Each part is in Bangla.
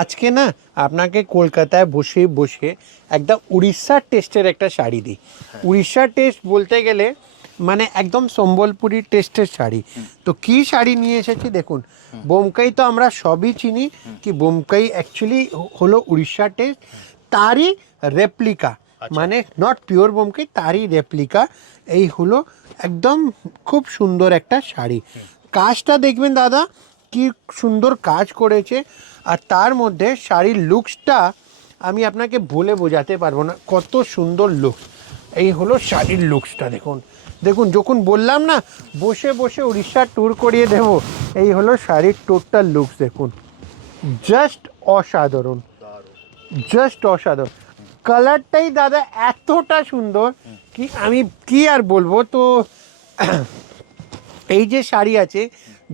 আজকে না আপনাকে কলকাতায় বসে বসে একদম উড়িষ্যার টেস্টের একটা শাড়ি দিই। উড়িষ্যার টেস্ট বলতে গেলে মানে একদম সম্বলপুরি টেস্টের শাড়ি। তো কি শাড়ি নিয়ে এসেছি দেখুন। বোমকাই তো আমরা সবই চিনি কি বোমকাই অ্যাকচুয়ালি হলো উড়িষ্যার টেস্ট, তারই রেপ্লিকা, মানে নট পিওর বোমকাই, তারই রেপ্লিকা। এই হলো একদম খুব সুন্দর একটা শাড়ি। কাজটা দেখবেন দাদা কি সুন্দর কাজ করেছে, আর তার মধ্যে শাড়ির লুকসটা আমি আপনাকে বলে বোঝাতে পারবো না কত সুন্দর লুক। এই হলো শাড়ির লুকসটা দেখুন। দেখুন যখন বললাম না বসে বসে উড়িষ্যার ট্যুর করিয়ে দেব, এই হলো শাড়ির টোটাল লুকস দেখুন। জাস্ট অসাধারণ, জাস্ট অসাধারণ। কালারটাই দাদা এতটা সুন্দর কি আমি কি আর বলবো। তো এই যে শাড়ি আছে,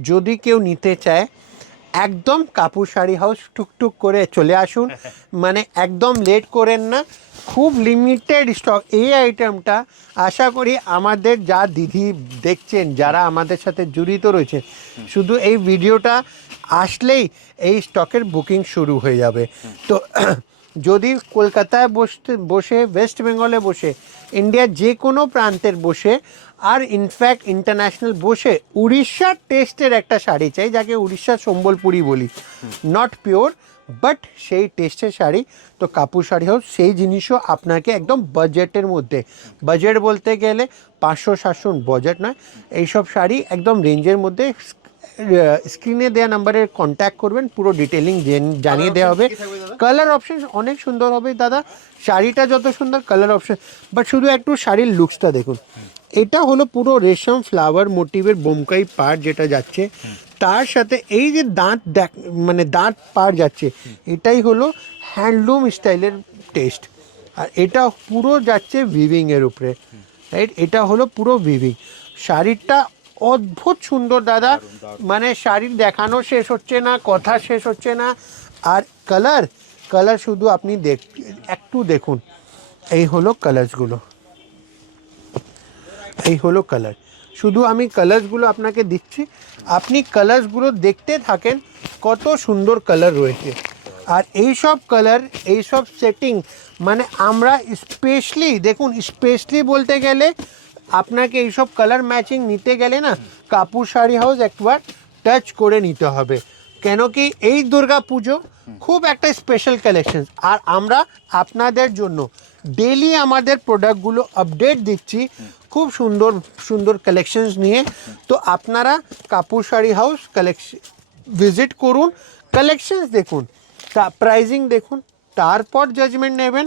যদি কেউ নিতে চায় একদম কাপুর শাড়ি হাউস টুকটুক করে চলে আসুন, মানে একদম লেট করেন না। খুব লিমিটেড স্টক এই আইটেমটা। আশা করি আমাদের যা দিদি দেখছেন, যারা আমাদের সাথে জড়িত রয়েছে, শুধু এই ভিডিওটা আসলেই এই স্টকের বুকিং শুরু হয়ে যাবে। তো যদি কলকাতায় বসে ওয়েস্ট বেঙ্গলে বসে, ইন্ডিয়ার যে কোনো প্রান্তের বসে, আর ইনফ্যাক্ট ইন্টারন্যাশনাল বসে উড়িষ্যার টেস্টের একটা শাড়ি চাই, যাকে উড়িষ্যার সম্বলপুরি বলি, নট পিওর বাট সেই টেস্টের শাড়ি, তো কাপুর শাড়ি হাউস সেই জিনিসও আপনাকে একদম বাজেটের মধ্যে, বাজেট বলতে গেলে 500-700 বাজেট নয়, এইসব শাড়ি একদম রেঞ্জের মধ্যে। স্ক্রিনে দেওয়া নাম্বারে কন্ট্যাক্ট করবেন, পুরো ডিটেলিং জানিয়ে দেওয়া হবে। কালার অপশন অনেক সুন্দর হবে দাদা, শাড়িটা যত সুন্দর কালার অপশন, বাট শুধু একটু শাড়ির লুকসটা দেখুন। এটা হলো পুরো রেশম ফ্লাওয়ার মোটিভের বোমকাই পাড় যেটা যাচ্ছে, তার সাথে এই যে দাঁত মানে দাঁত পাড় যাচ্ছে, এটাই হলো হ্যান্ডলুম স্টাইলের টেস্ট। আর এটা পুরো যাচ্ছে উইভিংয়ের উপরে, রাইট? এটা হলো পুরো উইভিং। শাড়িটা অদ্ভুত সুন্দর দাদা, মানে শাড়ির দেখানো শেষ হচ্ছে না, কথা শেষ হচ্ছে না। আর কালার কালার শুধু আপনি একটু দেখুন। এই হলো কালার্সগুলো, এই হলো কালার। শুধু আমি কালার্সগুলো আপনাকে দিচ্ছি, আপনি কালার্সগুলো দেখতে থাকেন, কত সুন্দর কালার রয়েছে। আর এই সব কালার, এই সব সেটিং, মানে আমরা স্পেশালি দেখুন, স্পেশালি বলতে গেলে আপনাকে এইসব কালার ম্যাচিং নিতে গেলে না কাপুর শাড়ি হাউস একবার টাচ করে নিতে হবে। কেন কি এই দুর্গা পুজো খুব একটা স্পেশাল কালেকশন, আর আমরা আপনাদের জন্য ডেলি আমাদের প্রোডাক্টগুলো আপডেট দিচ্ছি খুব সুন্দর সুন্দর কালেকশনস নিয়ে। তো আপনারা Kapoor sari house collection visit করুন, কালেকশনস দেখুন, প্রাইজিং দেখুন, তারপর জাজমেন্ট নেবেন।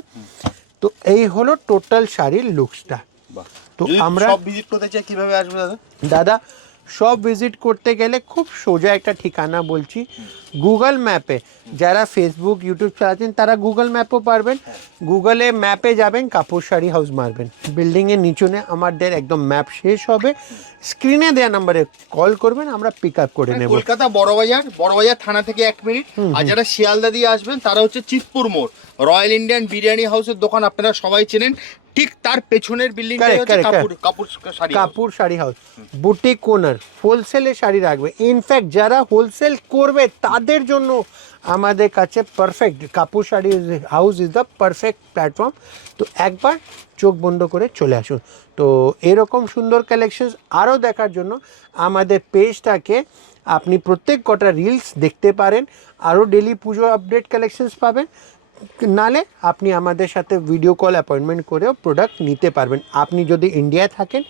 তো এই হলো টোটাল শাড়ির লুকসটা। তো আমরা সব ভিজিট করতে চাই কিভাবে আসবে দাদা? দাদা সব ভিজিট করতে গেলে খুব সোজা একটা ঠিকানা বলছি, গুগল ম্যাপে, যারা ফেসবুক ইউটিউব চালাচ্ছেন তারা গুগল ম্যাপও পারবেন। গুগলে ম্যাপে যাবেন, কাপুর শাড়ি হাউস মারবেন, বিল্ডিংয়ের নিচনে আমাদের একদম ম্যাপ শেষ হবে। স্ক্রিনে দেওয়া নাম্বারে কল করবেন, আমরা পিক আপ করে নেব। কলকাতা বড়বাজার থানা থেকে 1 মিনিট। আর যারা শিয়ালদা দিয়ে আসবেন তারা হচ্ছে চিতপুর মোড়, রয়্যাল ইন্ডিয়ান বিরিয়ানি হাউসের দোকান আপনারা সবাই চেনেন, ঠিক তার পেছনের বিল্ডিংটাই হচ্ছে কাপুর শাড়ি হাউস। বুটিক কোনার, হোলসেলে শাড়ি রাখবে। ইনফ্যাক্ট যারা হোলসেল করবে তাদের জন্য আমাদের কাছে perfect Kapoor sari house is the perfect platform. তো একবার চোখ বন্ধ করে চলে আসুন। তো এরকম সুন্দর কালেকশনস আরও দেখার জন্য আমাদের পেজটাকে আপনি প্রত্যেক কটা রিলস দেখতে পারেন, আরও ডেলি পুজো আপডেট কালেকশনস পাবেন। নালে আপনি আমাদের সাথে ভিডিও কল অ্যাপয়েন্টমেন্ট করেও প্রোডাক্ট নিতে পারবেন। আপনি যদি ইন্ডিয়ায় থাকেন,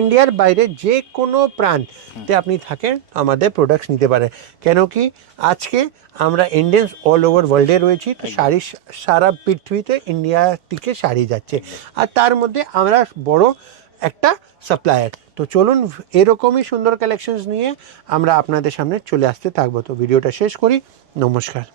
ইন্ডিয়ার বাইরে যে কোনো প্রান্তে আপনি থাকেন, আমাদের প্রোডাক্টস নিতে পারেন। কেন কি আজকে আমরা ইন্ডিয়ানস অল ওভার ওয়ার্ল্ডে রয়েছি, তো শাড়ি সারা পৃথিবীতে ইন্ডিয়া থেকে শাড়ি যাচ্ছে, আর তার মধ্যে আমরা বড় একটা সাপ্লায়ার। তো চলুন এরকমই সুন্দর কালেকশনস নিয়ে আমরা আপনাদের সামনে চলে আসতে থাকবো। তো ভিডিওটা শেষ করি, নমস্কার।